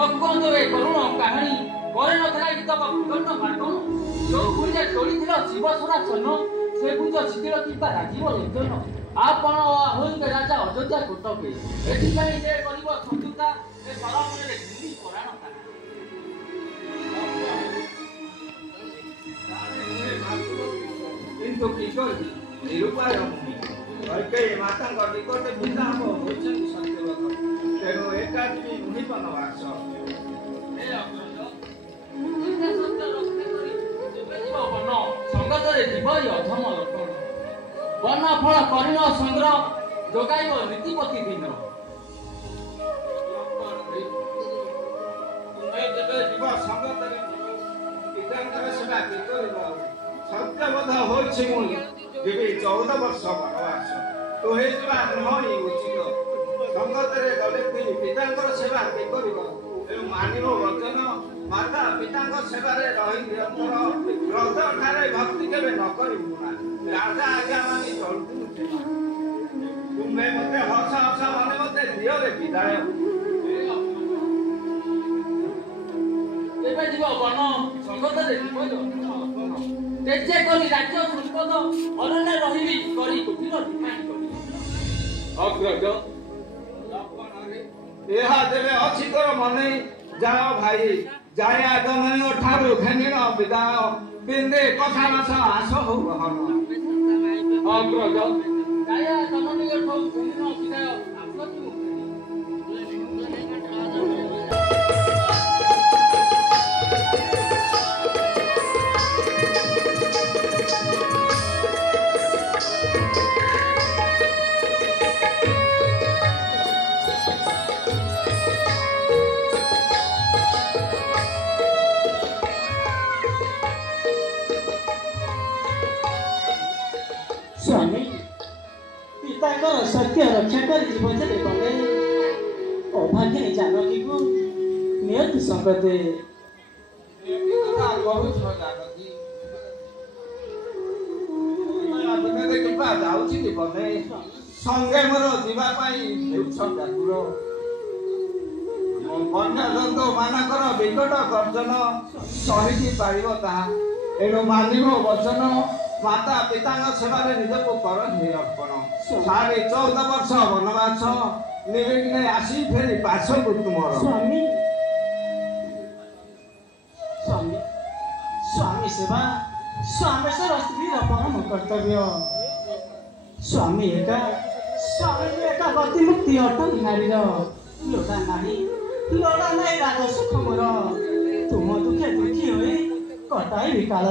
ନକୁନ୍ଦରେ କରୁଣ କାହାଣୀ ପରେ ନଥିଲା କି ତମ ବିଗତ ମାର୍ଗଣ ଯୋଉ ଭୁଜେ ତୋଳିଥିଲ ଶିବସରା ସନ ସେ ଭୁଜ ଶିଥିଳ କିମ୍ବା ରାଜୀବ ଲୋଚନ ଆପଣ ହୋଇବେ ରାଜା ଅଯୋଧ୍ୟା କୋଟକେ ଏଥିପାଇଁ ସେ କରିବ ଶତ୍ରୁତା ଏ ସରମରେ ଘିନି ପରାଣ କିନ୍ତୁ କିଶୋରୀ ନିରୁପାୟ କୈକେୟୀ ମାତାଙ୍କ ନିକଟରେ ପିତା ହେଉଛନ୍ତି ସତ୍ୟବ୍ରତ ତେଣୁ ଏକାକି ମୁନିପନ ବାସ ସଙ୍ଗତରେ ଯିବ ଅଧମ ଲକ୍ଷଣ ବନ ଫଳ କରିଣ ସଂଗ୍ରହ ଯୋଗାଇବ ନୀତିପତି ଦିନ ତୁମେ ଯେବେ ଯିବ ସଙ୍ଗତରେ ପିତାଙ୍କର ସେବା କରିବ ସତ୍ୟବୋଧ ହୋଇଛି ମୁଁ ଯିବି 14 ବର୍ଷ ବନବାସ ତୁହେ ଯିବା ନୁହଁ ଉଚିତ ସଙ୍ଗତରେ ଗଲେ ପିତାଙ୍କର ସେବା କରିବ ତେଣୁ ମାନିବ ବଚନ ମାତା ପିତାଙ୍କ ସେବାରେ ରହି ନିରନ୍ତର ବ୍ରତ ଠାରେ ଭକ୍ତି କେବେ ନ କରିବୁ ନା ରାଜା ଆଜ୍ଞା ମାନି ଚଳୁଥିଲୁ ତୁମେ ମତେ ହସ ହସ ମନେ ମତେ ଦିଅରେ ବିଦାୟ ଏବେ ଯିବ ବନ ସଙ୍ଗତରେ ଯିବ ତେଜେ କରି ରାଜ୍ୟ ସମ୍ପଦ ଅରଣ୍ୟ ରହିବି କରି କୁଟୀର ଡିମାଣ୍ଡ କରି ଅଗ୍ରଜ ଏହା ତେବେ ଅଛି ତୋର ମନେ ଯାଅ ଭାଇ ଯାଏ ଆଗମନ ଠାରୁ ଘେନିଣ ବିଦାୟ ବିନ୍ଦେ କଥା ମାସ ଆସ ହଉ ଗହନ ଅଗ୍ରଜ ଯାଏ ଜନନୀୟ ଠଉ ଘେନିଣ ବିଦାୟ ଆସଛୁ स्वामी पिताଙ୍କର ସତ୍ୟ ରକ୍ଷା କରି ଜୀବନରେ ଗଲେ ଅଭାଗ୍ୟ ଜାନକୀ କୁ ନିୟତି ସଙ୍ଗତେ ଯାଉଛି ଜୀବନେ ସଙ୍ଗେ ମୋର ଯିବା ପାଇଁ ହେଉଛ ବ୍ୟାକୁଳ ବନ୍ୟଜନ୍ତୁ ମାନଙ୍କର ବିକଟ ଗର୍ଜନ ସହିକି ପାରିବ ତାହା ଏଣୁ ମାନିବ ବଚନ ମାତା ପିତାଙ୍କ ସେବାରେ ନିଜକୁ କର ନିରର୍ପଣ 14 ବର୍ଷ ବନବାସ ନିର୍ବିଘ୍ନେ ଆସି ଫେରି ପାଶକୁ ତୁମର ସ୍ୱାମୀ ସ୍ୱାମୀ ସ୍ୱାମୀ ସେବା ସ୍ୱାମୀଶ୍ୱର ସ୍ତ୍ରୀର ପରମ କର୍ତ୍ତବ୍ୟ ସ୍ୱାମୀ ଏକା ଗତି ମୁକ୍ତି ଅଟନ୍ତି ନାରୀର ଲୋଡ଼ା ନାହିଁ ରାଜ ସୁଖ ମୋର ତୁମ ଦୁଃଖେ ଦୁଃଖୀ ହୋଇ କଟାଇବି କାଳ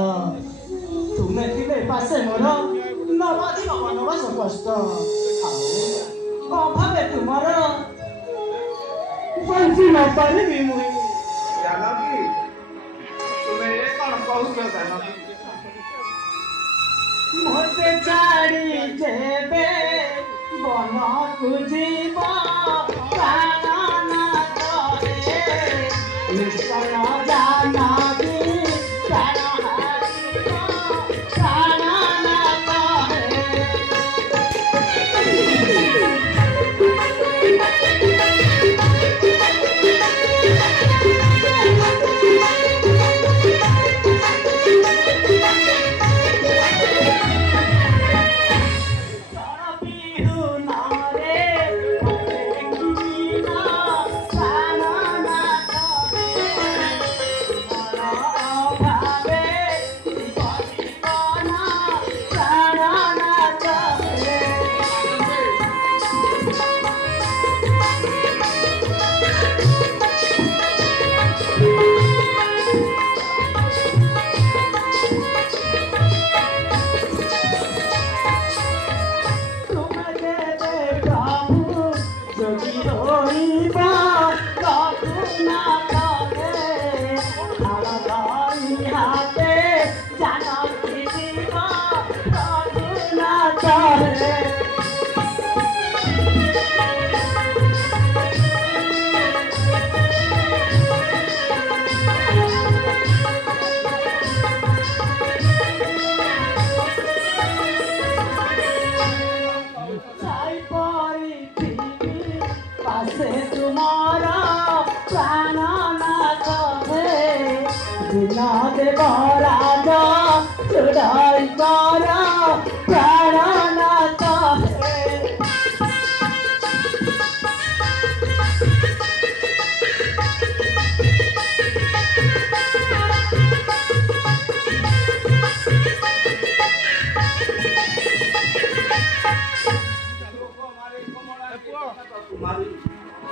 ତୁମେ ଥିଲେ ପାଶେ ମୋର ନବାଧିକ ବନବାସ କଷ୍ଟ ଆଉ ଅଭାବେ ତୁମର ବଞ୍ଚି ନ ପାରିବି ମୁଁ ଜାନକୀ ତୁମେ ଏ କ'ଣ କହୁଛ ଜାନକୀ ମୋତେ ଛାଡ଼ି ଯେବେ ବନକୁ ଯିବ ପ୍ରାଣନାଥରେ ନିଶ୍ଚୟ ଜାନକୀ सुना देव राजा चढ़ाई कर प्राणनाथ हे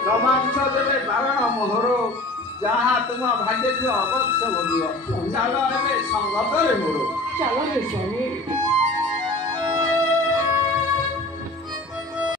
रोमांच देवे बारण मोहर जहाँ तुम भाग्य अवश्य भोग चल ए संगत मोर चलो रे स्वामी